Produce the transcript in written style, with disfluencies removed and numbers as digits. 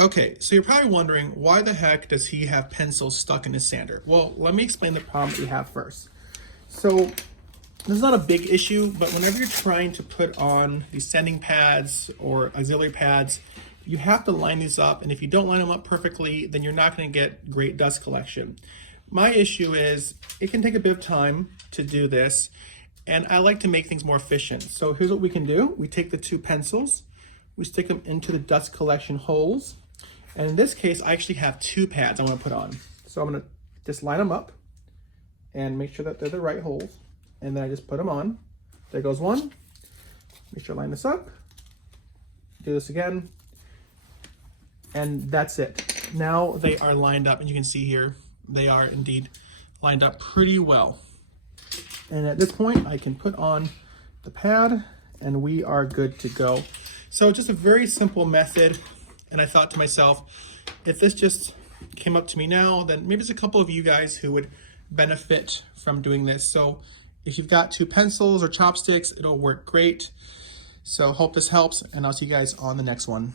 Okay, so you're probably wondering, why the heck does he have pencils stuck in his sander? Well, let me explain the problem that we have first. So this is not a big issue, but whenever you're trying to put on these sanding pads or auxiliary pads, you have to line these up, and if you don't line them up perfectly, then you're not going to get great dust collection. My issue is it can take a bit of time to do this, and I like to make things more efficient. So here's what we can do. We take the two pencils, we stick them into the dust collection holes, and in this case, I actually have two pads I want to put on. So I'm going to just line them up and make sure that they're the right holes, and then I just put them on. There goes one. Make sure I line this up. Do this again. And that's it. Now they are lined up, and you can see here, they are indeed lined up pretty well. And at this point, I can put on the pad, and we are good to go. So just a very simple method, and I thought to myself, if this just came up to me now, then maybe there's a couple of you guys who would benefit from doing this. So if you've got two pencils or chopsticks, it'll work great. So hope this helps, and I'll see you guys on the next one.